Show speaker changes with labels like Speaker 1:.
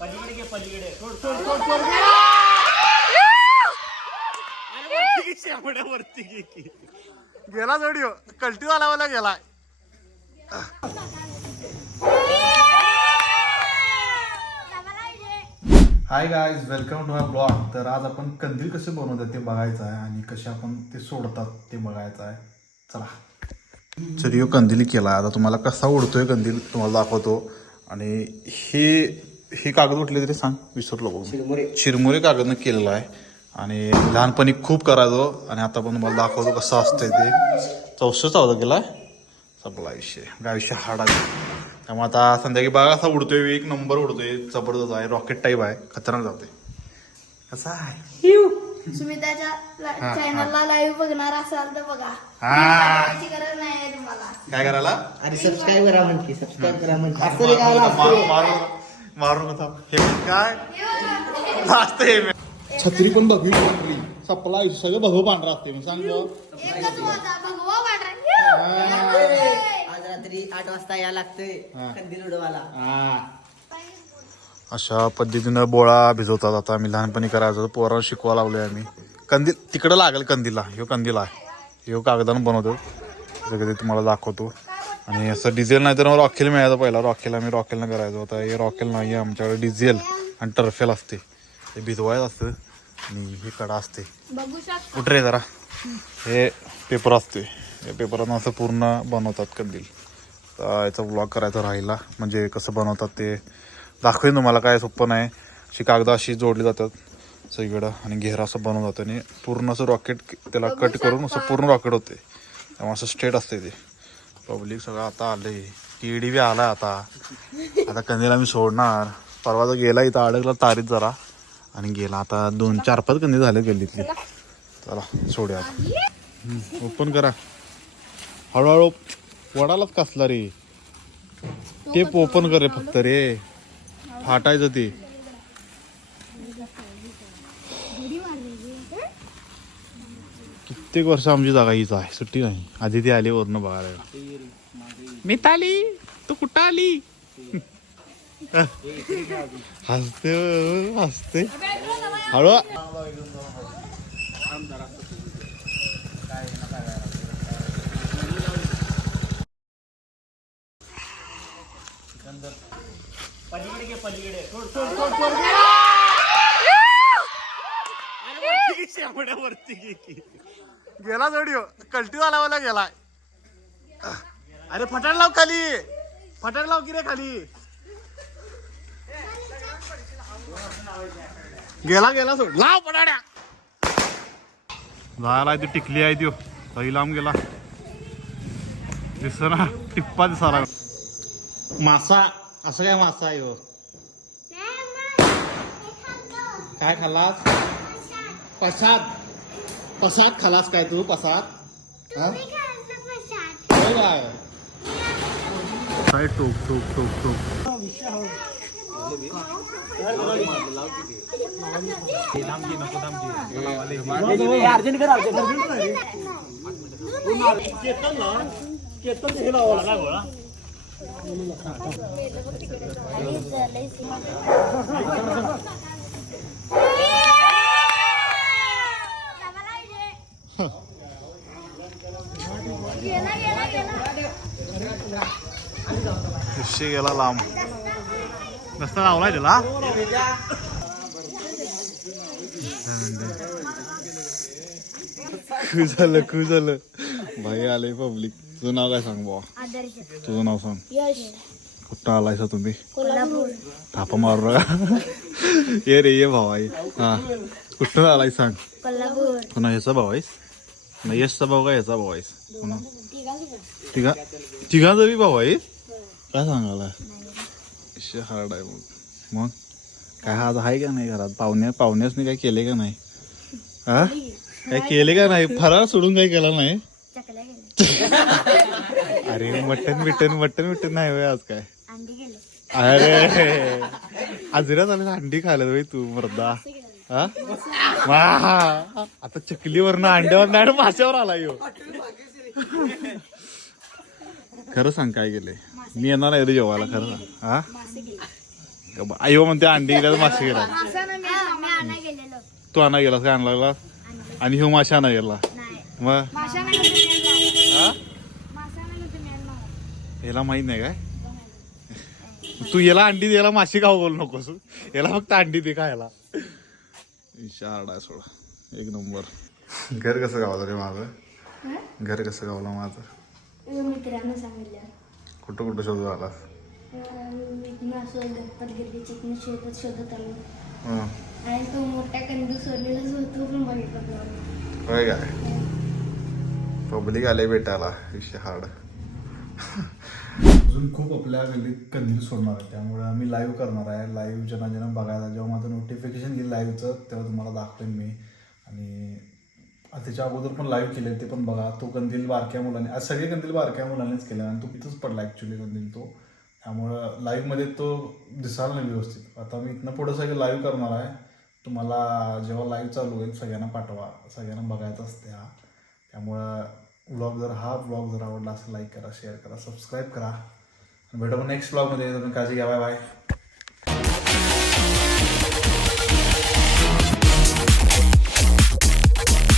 Speaker 1: पलीकडे घे पलीकडे. सोड सोड सोड सोड. अरे वरती घे शेंबड्या वरती घे की
Speaker 2: गेला. जोडिओ कल्टी झाला गेलाय hi guys welcome to my blog तर आज आपण कंदील कसे बनवतात ते बघायचं आहे आणि कसे आपण ते सोडतात ते बघायचं आहे. चला. चल यो कंदील केला. आता तुम्हाला कसा उडतोय कंदील तुम्हाला दाखवतो. आणि हे हे कागद उठले तरी सांग विसरलो बघ
Speaker 1: चिरमुरे
Speaker 2: चिरमुरे कागदनं केलेलं आहे. आणि लहानपणी खूप करायचो आणि आता पण तुम्हाला दाखवतो कसं असतंय ते. चौसष्ट होता गेला संपला विषय. काय विषय हार्ड आहे. त्यामुळे आता संध्याकाळी बघा असा उडतोय एक नंबर उडतोय जबरदस्त आहे रॉकेट टाईप आहे. खतरनाक जाते कसा आहे?
Speaker 3: तुम्ही त्याच्या चॅनलला लाईव्ह बघणार असाल तर बघा.
Speaker 2: हा.
Speaker 3: त्याची गरज नाही आहे तुम्हाला.
Speaker 2: काय करायला?
Speaker 1: अरे सबस्क्राईब करा म्हणते सबस्क्राईब करा म्हणते. असं
Speaker 2: मारू नका, हे काय? लास्ट हे. छत्री पण बघवी पांढरी सपला सगळं भगव पांढरा असते मग सांग बघ.
Speaker 3: एकच होता भगवा पांढरा.
Speaker 1: आज रात्री आठ वाजता या लागतंय. कंदील उडवाला
Speaker 2: अशा पद्धतीनं बोळा भिजवतात आता. आम्ही लहानपणी करायचो. पोरांना शिकवा लावलोय आम्ही. कंदील तिकडं लागेल कंदीलला ह्यो कंदील आहे. ह्यो कागदानं बनवतो सगळं तुम्हाला दाखवतो. आणि असं डिझेल नाही तर मग रॉकेल मिळायचं पहिला. रॉकेल आम्ही रॉकेलनं करायचो. आता हे रॉकेल नाही आहे आमच्याकडे डिझेल आणि टर्फेल असते. ते भिजवायचं असतं आणि ही कडा असते. कुठे रे जरा. हे पेपर असते. या पेपरानं असं पूर्ण बनवतात कंदील. तर याचा ब्लॉग करायचा राहिला. म्हणजे कसं बनवतात ते दाखवेन तुम्हाला काय सोपं नाही. अशी कागद अशी जोडली जातात सगळीकडं आणि घेरा असं बनवलं जातं आणि पूर्ण असं रॉकेट त्याला कट करून असं पूर्ण रॉकेट होते. त्यामुळे असं स्ट्रेट असते ते. पब्लिक सगळं आता आलंय. टी बी आला आता. आता कंदीला मी सोडणार. परवा तर गेला इथं अडकला तारीत जरा. आणि गेला आता दोन चार पाच कंदी झाले गल्लीतली. चला सोडूया आता. ओपन करा. हळूहळू वडालाच कसला रे? टेप ओपन कर रे फक्त रे. फाटायचं ते. कित्येक वर्ष आमची जागा हीच आहे. सुट्टी नाही. आधी ती आली वरनं बघायला. मिताली तू कुठं आली? हसते हसते. हळू.
Speaker 1: वरती
Speaker 2: गेला जोडिओ कल्टी झाला गेलाय अरे फटाड लाव खाली. फटाड लाव की रे खाली. गेला गेला सोड. लाव फटाड्या झाला ती टिकली आहे त्यो लई लांब गेला. दिस ना टिप्पा दिसाला मासा असं काय मासा आहे हो? काय खाल्लास? प्रसाद प्रसाद खालास काय तू हा? होय काय? काय टोक टोक टोक टोक?
Speaker 1: चेतन हे लावा गोळा
Speaker 3: गेला गेला गेला
Speaker 2: विषय गेला लांब नसता लावलाय त्याला खू झालं खू झालं भाई आले पब्लिक तुझं नाव काय सांग बाबा
Speaker 3: आदर्श
Speaker 2: तुझं नाव सांग
Speaker 3: यश
Speaker 2: कुठं आलायसा तुम्ही
Speaker 3: कोल्हापूर
Speaker 2: थापा मारू नका ये रे ये भाऊ आई हा कुठं आलाय सांग
Speaker 3: कोल्हापूर
Speaker 2: पुन्हा ह्याचा भाऊ आहेस नाही यशचा भाऊ का ह्याचा भाऊ आहेस पुन्हा तिघा तिघाचा बी भाऊ आहे काय सांगायला विषय हार्ड आहे मग. मग? काय आज आहे का नाही घरात? पाहुण्या पाहुण्यासनी काय केले का नाही? हा? काय केले का नाही? फराळ सोडून काही केला नाही? अरे मटन बिटन मटन बिटन नाही होय आज काय? अरे आजऱ्यात आले अंडी खायला बाई तू मर्दा. हा? आता चकलीवरनं अंड्यावर नाही माशावर आला यो. खरं सांग काय गेले मी येणार आहे रे जेवायला खरं हा
Speaker 3: गेले
Speaker 2: आयो म्हणते अंडी गेल्या मासे गेला तू आणा गेलास काय आणला आणि ह्यो मासे आणा गेला.
Speaker 3: नाही
Speaker 2: मग?
Speaker 3: माशा नाही
Speaker 2: हा
Speaker 3: नाही
Speaker 2: याला माहीत नाही काय? तू याला अंडी द्यायला माशी खाऊ बोलू नकोस. याला फक्त अंडी दे का याला शाळा सोडा. एक नंबर. घर कसं गावलं रे माझं? घर कसं गावलं माझं?
Speaker 3: मित्रांनो सांगितलं.
Speaker 2: कुठं कुठं
Speaker 3: शोधत शोधत आलो.
Speaker 2: हं.
Speaker 3: आणि तो मोठा कंदू सोडलेलाच होतो पण बघितला तो.
Speaker 2: होय काय? पब्लिक आले भेटायला विषय हार्ड. अजून खूप आपल्या गल्लीत कंदील सोडणार आहे त्यामुळे आम्ही लाईव्ह करणार आहे. लाईव्ह ज्यांना ज्यांना बघायला. जेव्हा माझं नोटिफिकेशन येईल लाईव्हचं तेव्हा तुम्हाला दाखवेन मी. आणि त्याच्या अगोदर पण लाईव्ह केले ते पण बघा तो कंदील बारक्या मुलाने आज सगळे कंदील बारक्या मुलानेच केला आणि तो तिथंच पडला ॲक्च्युली कंदील तो. त्यामुळं लाईव्हमध्ये तो दिसायला नाही व्यवस्थित. आता मी इथनं पुढं सगळं लाईव्ह करणार आहे. तुम्हाला जेव्हा लाईव्ह चालू होईल सगळ्यांना पाठवा. सगळ्यांना बघायचं असते हा. त्यामुळं व्लॉग जर हा व्लॉग जर आवडला असं लाईक करा शेअर करा सबस्क्राईब करा. आणि भेटू नेक्स्ट ब्लॉगमध्ये तुम्ही काळजी घ्या. Bye bye